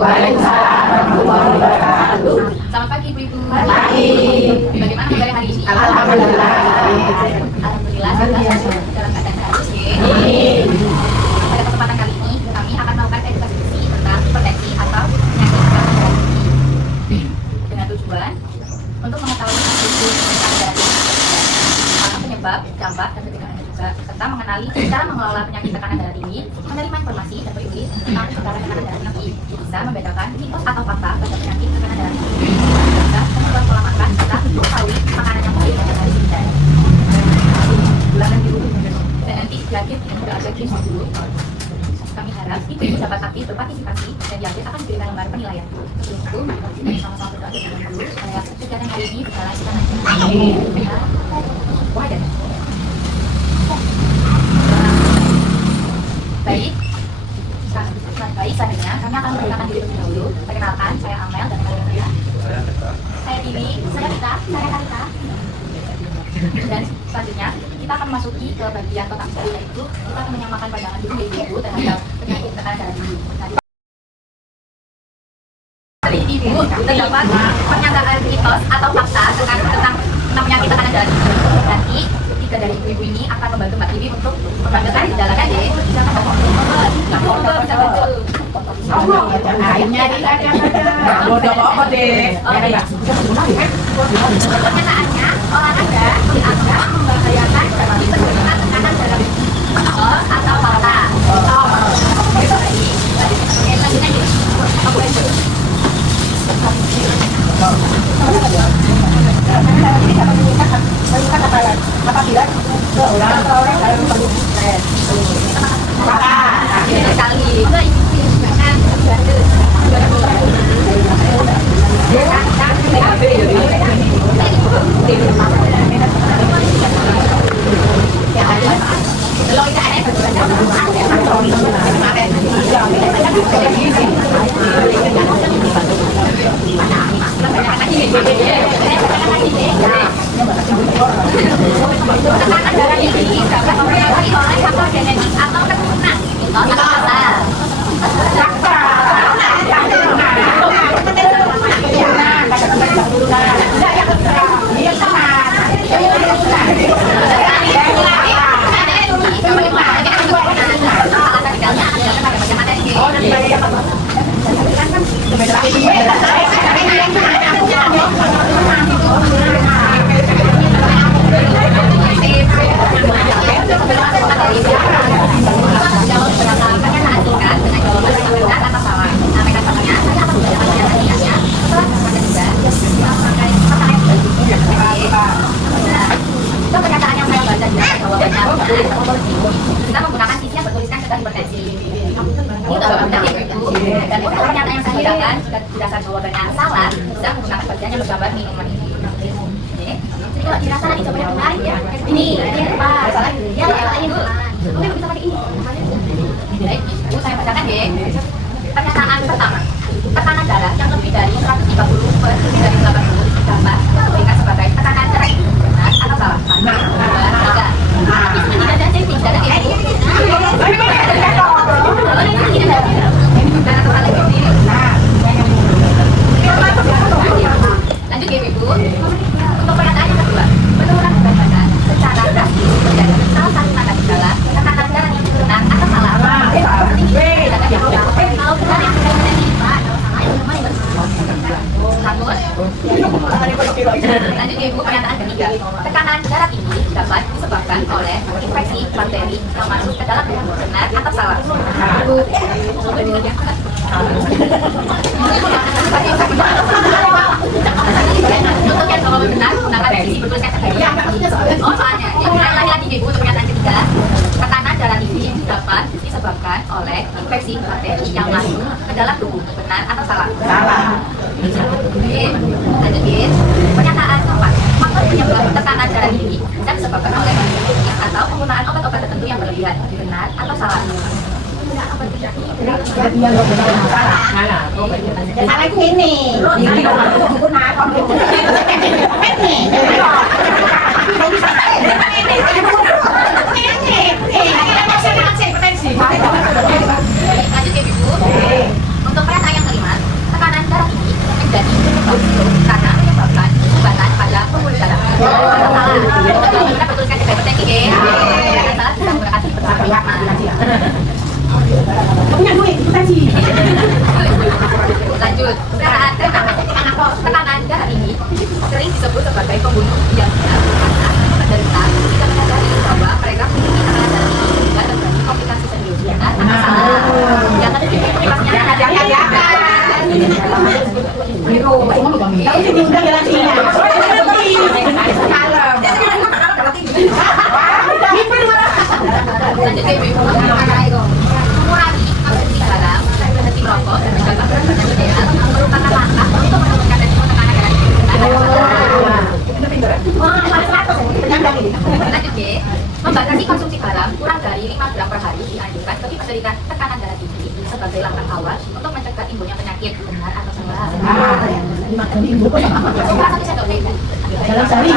Waalaikumsalam warahmatullahi wabarakatuh. Selamat pagi Ibu-Ibu. Pagi. Bagaimana kabar hari ini? Alhamdulillah. Alhamdulillah kita dalam keadaan sehat. Pada kesempatan kali ini kami akan melakukan edukasi bersih tentang hipertensi atau penyakit darah tinggi dengan tujuan untuk mengetahui isu tentang darah tinggi, penyebab, dampak, dan pencegahannya juga, serta mengenali cara mengelola penyakit tekanan darah tinggi, menerima informasi dan berikut tentang sebaran tekanan darah tinggi, bisa membedakan mitos atau fakta pada penyakit tekanan darah tinggi, bisa membuat pola makan serta mengetahui makanan yang baik pada hari ini. Dan nanti di akhir ini sudah ada quiz dulu. Kami harap ibu dapat aktif berpartisipasi dan di akhir akan diberikan lembar penilaian. Sebelum itu, kita sama-sama berdoa dulu supaya kegiatan hari ini berjalan secara wajar. Baik, selanjutnya kami akan memperkenalkan diri terlebih dahulu. Perkenalkan, saya Amel dan saya. Saya Tiwi, saya Rita, saya Karita. Dan selanjutnya kita akan memasuki ke bagian topik satu, yaitu kita akan menyamakan pandangan dulu ibu terhadap penyakit tekanan darah tinggi. Dari ibu terdapat pernyataan mitos atau fakta tentang penyakit tekanan darah tinggi. Nanti tiga dari ibu-ibu ini akan membantu Mbak Tiwi untuk membantukan gejala deh. Silakan Mbak. Bisa bantu. Akhirnya bodoh apa deh? Pernyataannya, olahraga dianggap membahayakan bagi penurunan tekanan darah tinggi. Atau fakta. Selanjutnya gini. Apabila seorang dalam kondisi stres, maka sekali tekanan darah tinggi dapat dipengaruhi oleh faktor genetik atau keturunan. Mitos atau fakta? Kita menggunakan sisi yang bertuliskan tentang hipertensi. Ini sudah benar ya Ibu. Dan untuk pernyataan yang saya gunakan berdasarkan jawabannya salah, bisa menggunakan bagian yang bergambar minuman ini. Jadi kalau dirasa nanti coba yang menarik ya. Ini Pak. Salah. Ya, ini Bu. Oke, bisa pakai ini. Baik, Ibu saya bacakan ya. Pernyataan pertama. Tekanan darah yang lebih dari 130 per lebih dari 80 dapat diberikan sebagai tekanan darah tinggi. Benar atau salah? Lanjut ya Ibu. Untuk pernyataan yang kedua, penurunan beban badan secara drastis menjadi salah satu tanda gejala tekanan darah tinggi. Benar atau salah? Kalau benar yang sudah menjadi Pak, lanjut ya Ibu, pernyataan ketiga, tekanan darah tinggi dapat disebabkan oleh infeksi bakteri yang masuk ke dalam tubuh. Benar atau salah? Untuk yang jawaban benar menggunakan sisi bertuliskan sebagai soalnya yang lagi Ibu, untuk pernyataan ketiga, tekanan darah tinggi dapat disebabkan oleh infeksi bakteri yang masuk ke dalam tubuh. Benar atau salah? salah. Lanjut ya. Pernyataan keempat, faktor penyebab tekanan darah tinggi bisa disebabkan oleh penyakit atau penggunaan obat-obat tertentu yang berlebihan. Benar atau salah? Salah itu ini. Ini Lanjut ya Ibu. Untuk pernyataan yang kelima, Membatasi konsumsi garam kurang dari 5 gram per hari dianjurkan bagi penderita tekanan darah tinggi sebagai langkah awal untuk mencegah timbulnya penyakit. Benar atau salah? Satu sendok teh. Dalam sehari.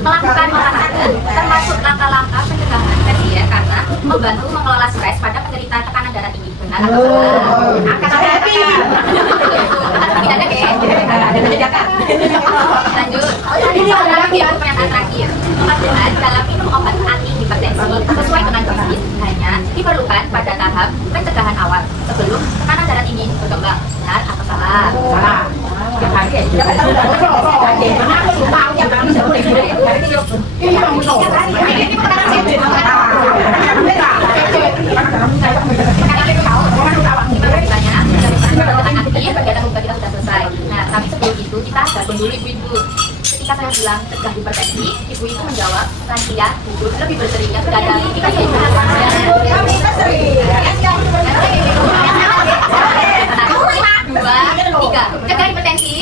Melakukan olahraga termasuk langkah-langkah pencegahan tersedia karena membantu mengelola stres pada penderita tekanan darah tinggi. Benar atau salah? Angkat hati. Tidak ada deh. Lanjut. Ini adalah pernyataan terakhir. Dengan dalam minum obat anti hipertensi sesuai dengan dosis hanya diperlukan pada tahap pencegahan awal sebelum tekanan darah tinggi berkembang. Benar atau salah? Salah. Kita sudah selesai. Nah, tapi sebelum itu kita gabung dulu ibu-ibu. Ketika saya bilang cegah hipertensi, ibu itu menjawab lansia, hidup lebih berseri dan berada. Kita dua, tiga, cegah hipertensi.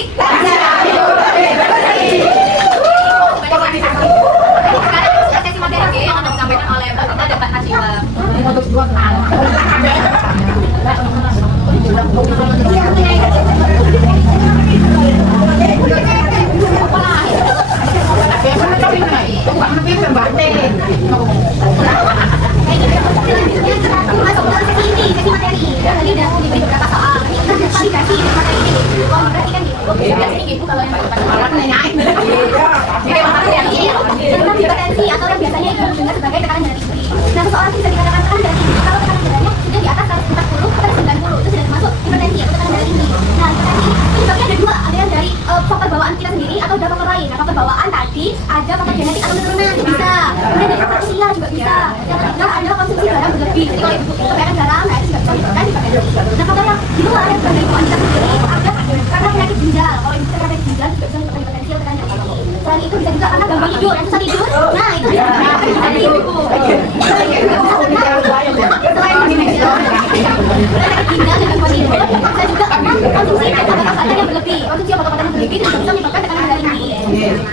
Sekarang sesi materi yang akan disampaikan oleh kita dapat Hashimah. Hipertensi atau yang biasanya itu dengar sebagai tekanan darah tinggi. Nah, seseorang bisa dikatakan tekanan darah tinggi kalau tekanan darahnya sudah di atas 140 atau 90 itu sudah termasuk hipertensi atau tekanan darah tinggi. Nah, hipertensi penyebabnya ada dua, ada yang dari faktor bawaan kita sendiri atau ada faktor lain. Nah, faktor bawaan tadi ada faktor genetik atau keturunan bisa, kemudian dari faktor usia juga bisa. Yang ketiga adalah konsumsi garam berlebih. Jadi kalau ibu kebanyakan garam, nah itu juga bisa menyebabkan hipertensi. Nah, faktor yang di luar yang bukan dari bawaan kita sendiri ada karena penyakit ginjal. Kalau ibu terkena penyakit ginjal juga bisa menyebabkan hipertensi atau tekanan darah tinggi. Selain itu bisa juga karena gangguan tidur, yang susah tidur. Nah, itu bisa menyebabkan hipertensi ibu. Selain penyakit ginjal dan gangguan tidur, bisa juga karena konsumsi obat-obatan yang berlebih. Konsumsi obat-obatan yang berlebih juga bisa menyebabkan tekanan darah tinggi.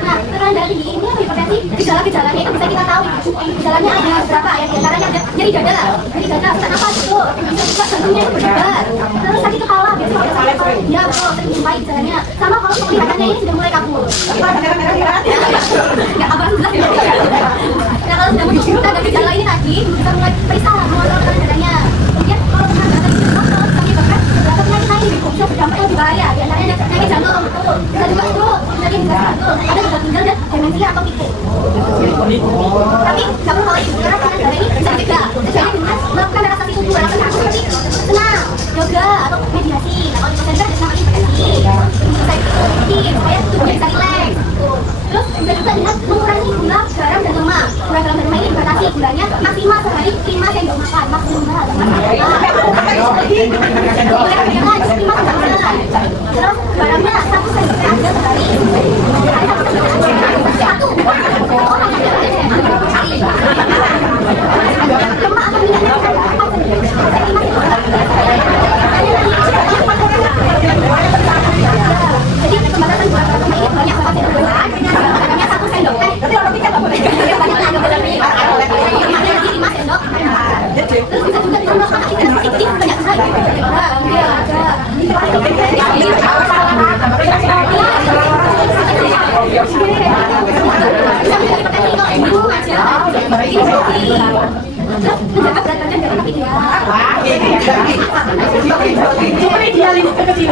Nah, tekanan darah tinggi ini hipertensi, gejala-gejalanya itu bisa kita tahu. Gejalanya ada berapa ya? Di antaranya ada nyeri dada, sesak napas itu, bisa juga jantungnya itu berdebar, terus sakit kepala, biasanya kalau sakit kepala, ya betul, sering jumpai gejalanya. Sama kalau penglihatannya ini sudah mulai kabur. Nggak abang jelas ya. Nah, kalau sudah muncul ada gejala ini tadi, kita mulai periksa mengontrol tekanan darahnya. Kemudian kalau tekanan darah tinggi terkontrol, bisa menyebabkan beberapa penyakit lain bisa berdampak lebih bahaya. Di antaranya ada penyakit jantung, bisa juga stroke, penyakit jantung, ada gagal ginjal dan demensia atau pikun. Tapi nggak perlu khawatir karena tekanan darah ini bisa dicegah. Caranya dengan melakukan relaksasi tubuh, relaksasi seperti senam, yoga atau mediasi. Nah, kalau di posisi ada sama hipertensi, bisa diikuti supaya tubuhnya bisa rileks. Terus bisa juga dengan mengurangi gula, garam dan lemak. Gula, garam dan lemak ini dibatasi gulanya maksimal sehari 5 sendok makan maksimal. Terus garamnya 1 sendok teh aja sehari. Satu. Orang yang lemak atau minyak jadi pembatasan gula garam ini banyak banget yang bulan. Garamnya 1 sendok teh. Tapi orang pikir nggak boleh. Banyak nggak boleh lebih. Ada lagi 5 sendok. Terus bisa juga ditambahkan kita sedikit banyak sekali. Iya ada. Menjaga berat badan dan tetap ideal. Cuma ideal ini kecil.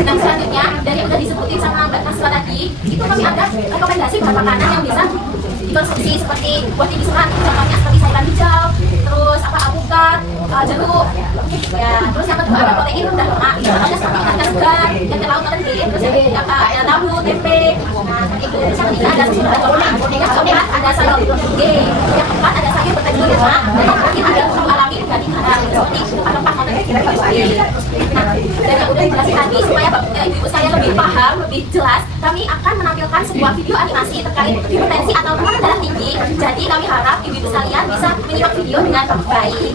Dan selanjutnya dari yang udah disebutin sama Mbak Nasra tadi, itu kami ada rekomendasi bahan makanan yang bisa dikonsumsi seperti buah tinggi-suhan, contohnya seperti sayuran hijau, terus alpukat, jeruk, ya, terus yang kedua ada protein rendah lemak, contohnya seperti ikan segar, yang laut tadi, terus yang ketiga ada tahu, tempe, nah itu. Terus yang ketiga ada susu dan lemak, yang keempat ada sayur G, yang keempat ada sayur bertekstur lemak, dan yang terakhir ada susu alami organik. seperti tempat nonton televisi. Nah, dan yang udah dijelasin tadi supaya ibu saya lebih paham, lebih jelas, kami akan menampilkan sebuah video animasi terkait hipertensi atau tekanan darah tinggi. Jadi kami harap ibu-ibu sekalian bisa menyimak video dengan baik.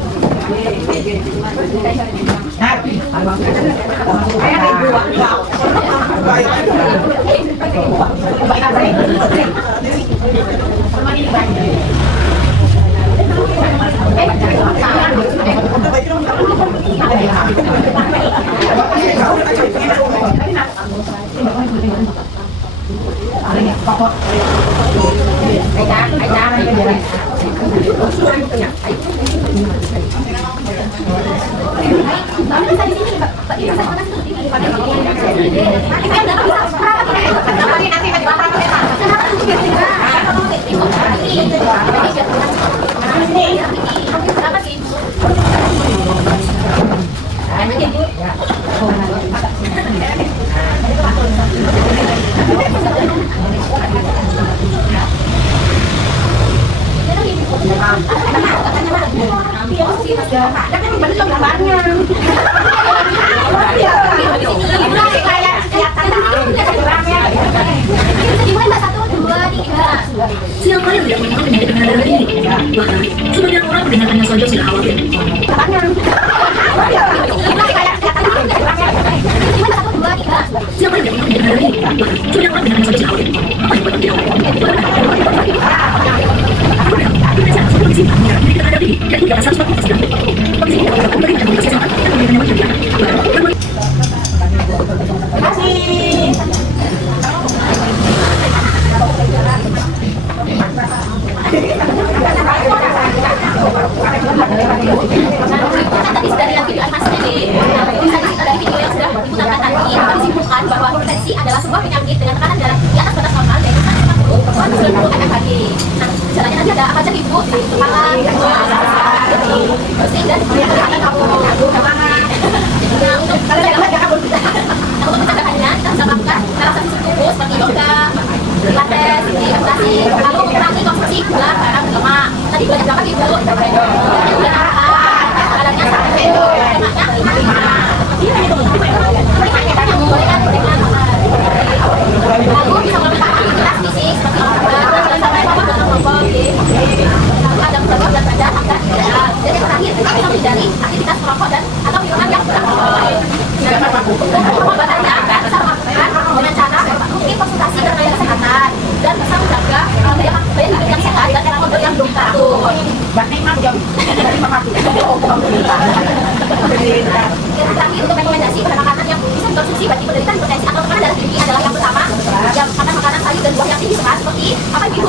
Siapa yang tidak mengenal penyakit tekanan darah tinggi? Bahkan, sebagian orang mendengarkannya saja sudah khawatir. Siapa yang tidak mengenal penyakit darah tinggi? Bahkan, sebagian orang mendengarkannya saja sudah khawatir. Apa yang membuat tidak kondisi penyakit tekanan darah tinggi, yaitu di atas 149. Kondisi ini dapat bagi komunikasi kesehatan dan memberikan nyaman bagi anak. Tadi sudah lihat video animasinya deh. Dari video yang sudah diputarkan tadi, dapat disimpulkan bahwa hipertensi adalah sebuah penyakit dengan tekanan darah di atas batas normal yaitu 140 mmHg. Nah, gejalanya nanti ada apa aja ibu? Kepala, pusing dan kelihatan kaku. Nah, untuk pencegahannya kita bisa melakukan relaksasi tubuh seperti yoga, pilates, meditasi, lalu mengurangi konsumsi gula, garam, dan lemak. Tadi banyak banget ibu. Gula arahan, kadarnya sampai enaknya 5. Lalu bisa melakukan aktivitas fisik seperti olahraga, sampai ngomong-ngomong, lalu ada beberapa berat badan agar tidak. Dan yang terakhir, kita bisa menghindari aktivitas merokok dan atau minuman yang beralkohol. Pengobatannya bisa melakukan dengan cara mungkin konsultasi ke tenaga kesehatan dan bisa menjaga gaya hidup yang sehat dan pola kontrol yang belum teratur. Yang terakhir untuk rekomendasi pada makanan yang bisa dikonsumsi bagi penderita hipertensi atau tekanan darah tinggi adalah yang pertama, yang makan makanan sayur dan buah yang tinggi serat seperti apa ibu?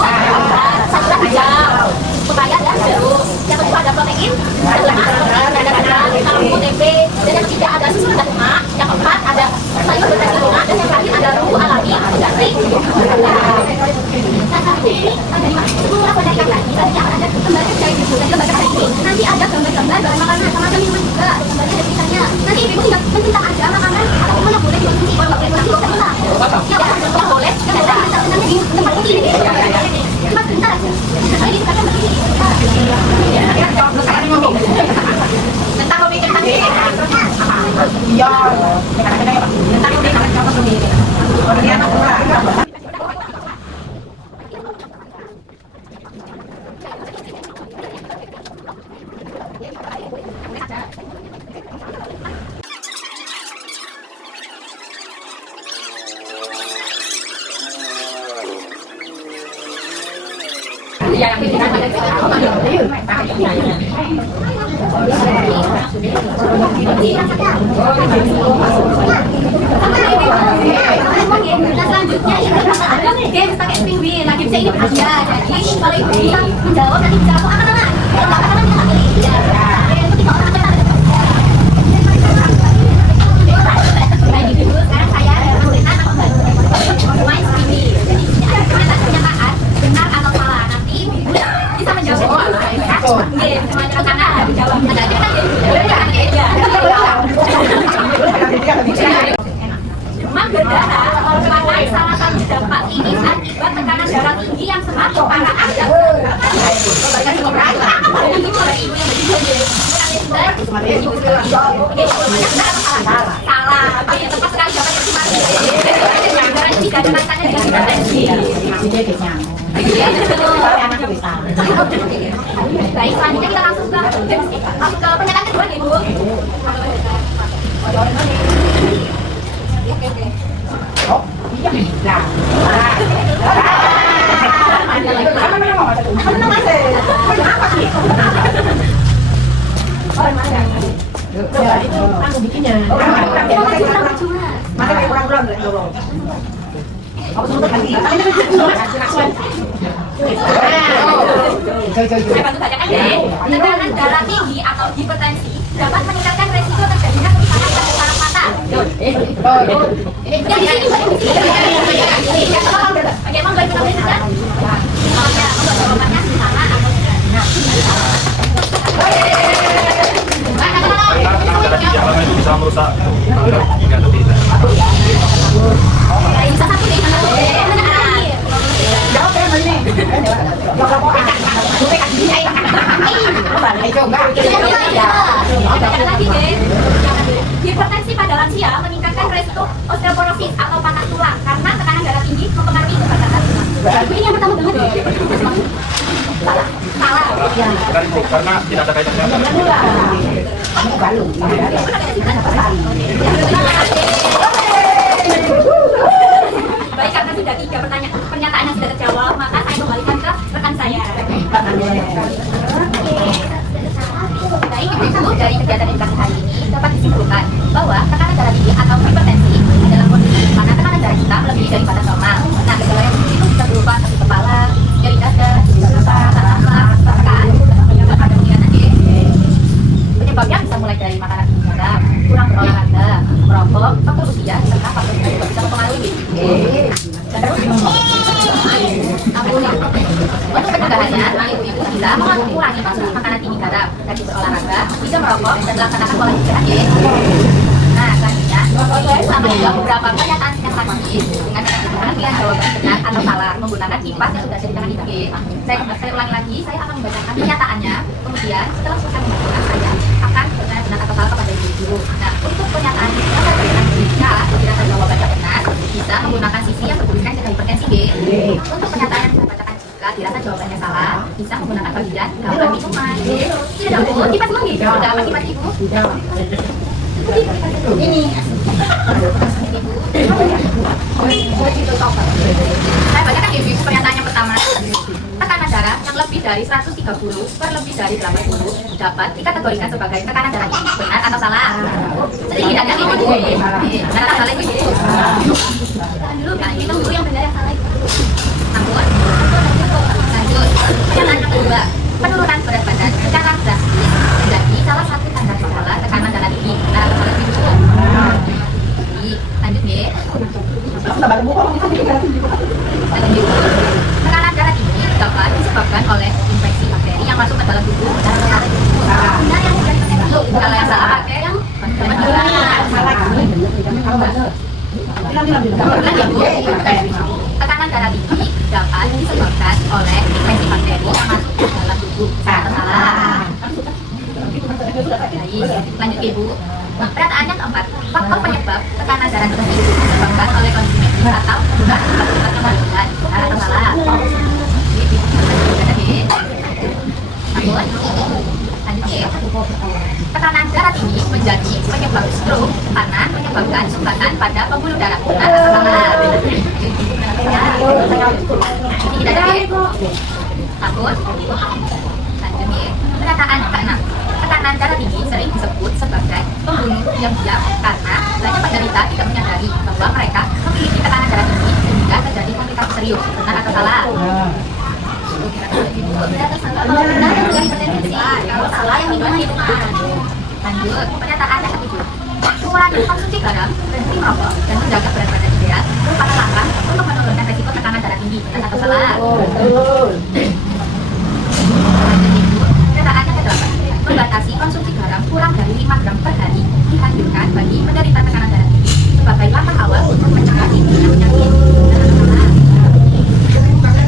Sayuran hijau, pepaya dan jeruk. Yang kedua ada protein, ada lemak seperti daging, tahu, tempe, dan yang ketiga ada susu dan lemak. Yang keempat ada sayur berkasih bunga dan yang terakhir ada bumbu alami atau garing. Sebelum aku dari lagi, tadi ada gambarnya dari ibu dan gambar hari ini. Nanti ada gambar-gambar dari makanan sama ada minuman juga, ada gambarnya dari tulisannya. Nanti ibu tinggal mencinta aja makanan atau minuman yang boleh dikonsumsi. Kalau nggak boleh dikonsumsi, nggak usah. Yang boleh, yang ada di tempat ini. Cuma sebentar aja. Ini bukan begini. Tentang hobi tentang ini. Iya. Tentang hobi tentang sendiri. Kemudian aku selanjutnya ini ada game pakai penguin. Nah, game ini ada. Jadi kalau ibu bisa menjawab nanti bisa aku angkat tangan. Kalau nggak angkat tangan kita nggak pilih. Ketika orang angkat tangan. Baik ibu, sekarang saya memberikan main ini. Jadi ini ada pernyataan benar atau salah. Nanti ibu bisa menjawab. Game semacam kanan dijawab. Ada aja kan demam berdarah merupakan salah satu dampak klinis akibat tekanan darah tinggi yang semakin parah. Salah. Oke, tepat sekali jawabannya cuma karena tidak ada kaitannya dengan hipertensi. Jadi dia nyamuk. Tapi anaknya bisa. Baik, selanjutnya kita langsung ke pernyataan kedua nih, Bu. Oh, iya. Nah. Ya, itu aku bikinnya. Masa kayak kurang-kurang nggak dulu? Aku sempat lagi. Saya bantu bacakan ya. Tekanan darah tinggi atau hipertensi dapat meningkatkan resiko terjadinya kerusakan pada saraf mata. Yang di sini, Mbak, yang di sini. Oke, mau baik menulis kan? Oh ya, mau jawabannya sama atau tidak? Darah tinggi apakah itu bisa merusak hingga atau tidak? Bisa satu nih, hipertensi pada lansia meningkatkan resiko osteoporosis atau patah tulang karena tekanan darah tinggi mempengaruhi kebaratan tulang. Ini yang pertama banget. Salah. Karena tidak ada kaitannya. Baik, karena sudah 3 pernyataan yang sudah terjawab, maka saya kembalikan ke rekan saya. Baik, Ibu, dari kegiatan edukasi hari ini dapat disimpulkan bahwa tekanan darah tinggi atau hipertensi adalah kondisi di mana tekanan darah kita melebihi dari batas normal. Nah, gejala yang itu bisa berupa sakit kepala, nyeri dada, asam lambung, tertekan, penyebab pada penyebabnya bisa mulai dari makanan tinggi garam, kurang berolahraga, merokok, faktor usia, serta faktor juga bisa mempengaruhi. Untuk pencegahannya, ibu-ibu bisa mengurangi makanan tinggi garam, rajin berolahraga, bisa merokok, dan melaksanakan pola hidup sehat. Nah, selanjutnya, sama juga beberapa pernyataan yang lagi dengan pilihan jawaban benar atau salah menggunakan kipas yang sudah ceritakan di IG. Saya ulangi lagi, saya akan membacakan pernyataannya. Kemudian setelah selesai membacakan, saya akan bertanya benar atau salah kepada ibu-ibu. Nah, untuk pernyataan yang saya berikan jika tidak jawabannya benar, bisa menggunakan sisi yang tertuliskan jika hipertensi B. Untuk pernyataan yang saya bacakan jika dirasa jawabannya salah, bisa menggunakan bagian gambar minuman. Tidak dong, kipas semua gitu. Udah apa kipas ibu? Ini. Saya bacakan ibu pernyataan yang pertama. Tekanan darah yang lebih dari 130 per lebih dari 80 dapat dikategorikan sebagai tekanan darah tinggi. Benar atau salah? Sedikit aja ibu. Benar atau salah ibu? Dulu kan kita dulu yang benar yang salah ibu. Namun, lanjut. Pernyataan yang kedua. Penurunan berat badan secara drastis menjadi salah satu tanda gejala tekanan darah tinggi. Benar atau salah ibu? Lanjut ya. Tekanan darah tinggi dapat disebabkan oleh infeksi bakteri yang masuk ke dalam tubuh. Benar yang infeksi. Kalau yang salah pakai yang tekanan darah tinggi dapat disebabkan oleh infeksi bakteri yang masuk ke dalam tubuh. Salah. Lanjut ibu. Pernyataan yang keempat, faktor penyebab tekanan darah tinggi disebabkan oleh kondisi medis atau penggunaan obat-obat yang melakukan. Benar atau salah? Lanjut ya. Tekanan darah tinggi menjadi penyebab stroke karena menyebabkan sumbatan pada pembuluh darah. Benar atau salah? Ini tidak ada ya. Takut? Lanjut ya. Pernyataan keenam. Tekanan darah tinggi sering disebut sebagai pembunuh diam-diam karena banyak penderita tidak menyadari bahwa mereka memiliki tekanan darah tinggi sehingga terjadi komplikasi serius. Benar atau salah? Benar yang hipertensi. Kalau salah yang minuman itu. Lanjut, pernyataan yang ketujuh. Mengurangi konsumsi garam, berhenti merokok, dan menjaga berat badan ideal merupakan langkah untuk menurunkan resiko tekanan darah tinggi. Benar atau salah? Pernyataan yang kedelapan. Membatasi konsumsi garam kurang dari 5 gram per hari dianjurkan bagi penderita tekanan darah tinggi sebagai langkah awal untuk mencegah timbulnya penyakit.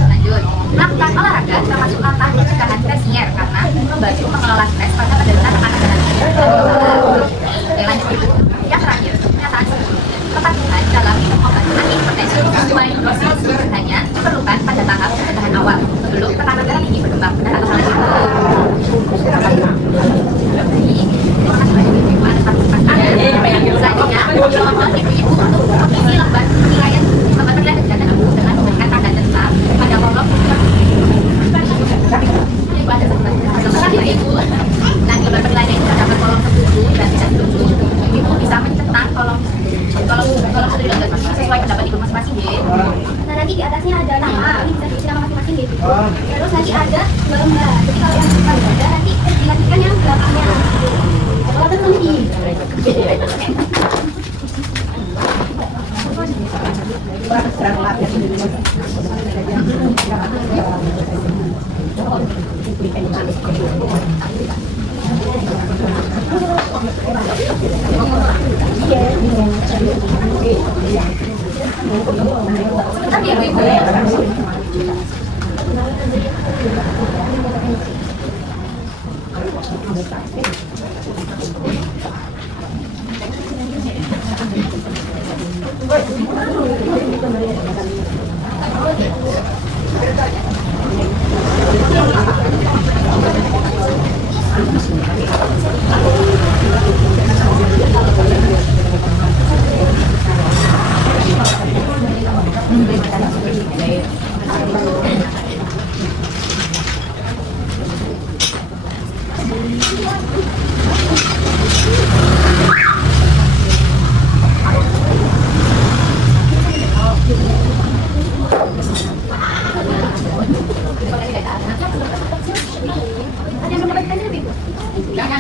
Lanjut, melakukan olahraga termasuk langkah pencegahan resiko senior karena membantu mengelola stres pada penderita tekanan darah tinggi. Oke, lanjut. Yang terakhir, pernyataan kepatuhan dalam minum obat antihipertensi sesuai dosis hanya diperlukan pada tahap pencegahan awal sebelum tekanan darah tinggi berkembang dan atau lanjut. Terima kasih banyak ibu atas partisipasi Anda. Selanjutnya, mohon ibu-ibu untuk mengisi lembar penilaian kegiatan ibu dengan memberikan tanda tetap pada kolom ibu. Nah, lembar penilaian itu terdapat kolom setuju dan tidak setuju. Ibu bisa mencetak kolom setuju dan sesuai pendapat ibu masing-masing ya. Nah, nanti di atasnya ada nama, ini bisa diisi nama masing-masing gitu. Terus nanti ada lembar. Jadi kalau yang depan ada nanti dilanjutkan yang belakangnya. Kalau tentu ini. Sebentar ya ibu. Ada yang mendapatkan lebih, Bu? Yang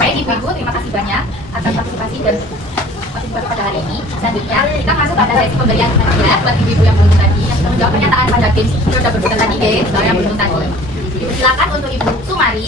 Baik ibu-ibu, terima kasih banyak atas partisipasi dan partisipasi pada hari ini. Selanjutnya kita masuk pada sesi pemberian hadiah buat ibu-ibu yang belum tadi. Yang sudah menjawab pernyataan pada games yang sudah berbutan tadi, guys. Soal yang belum tadi. Silakan untuk Ibu Sumari.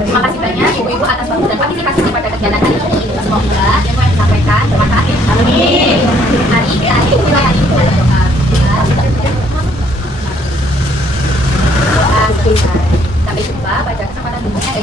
Terima kasih banyak ibu-ibu atas waktu dan partisipasi pada kegiatan kali ini. Semoga yang telah disampaikan bermanfaat. Amin. Hari ini ada doa. Sampai jumpa pada kesempatan berikutnya.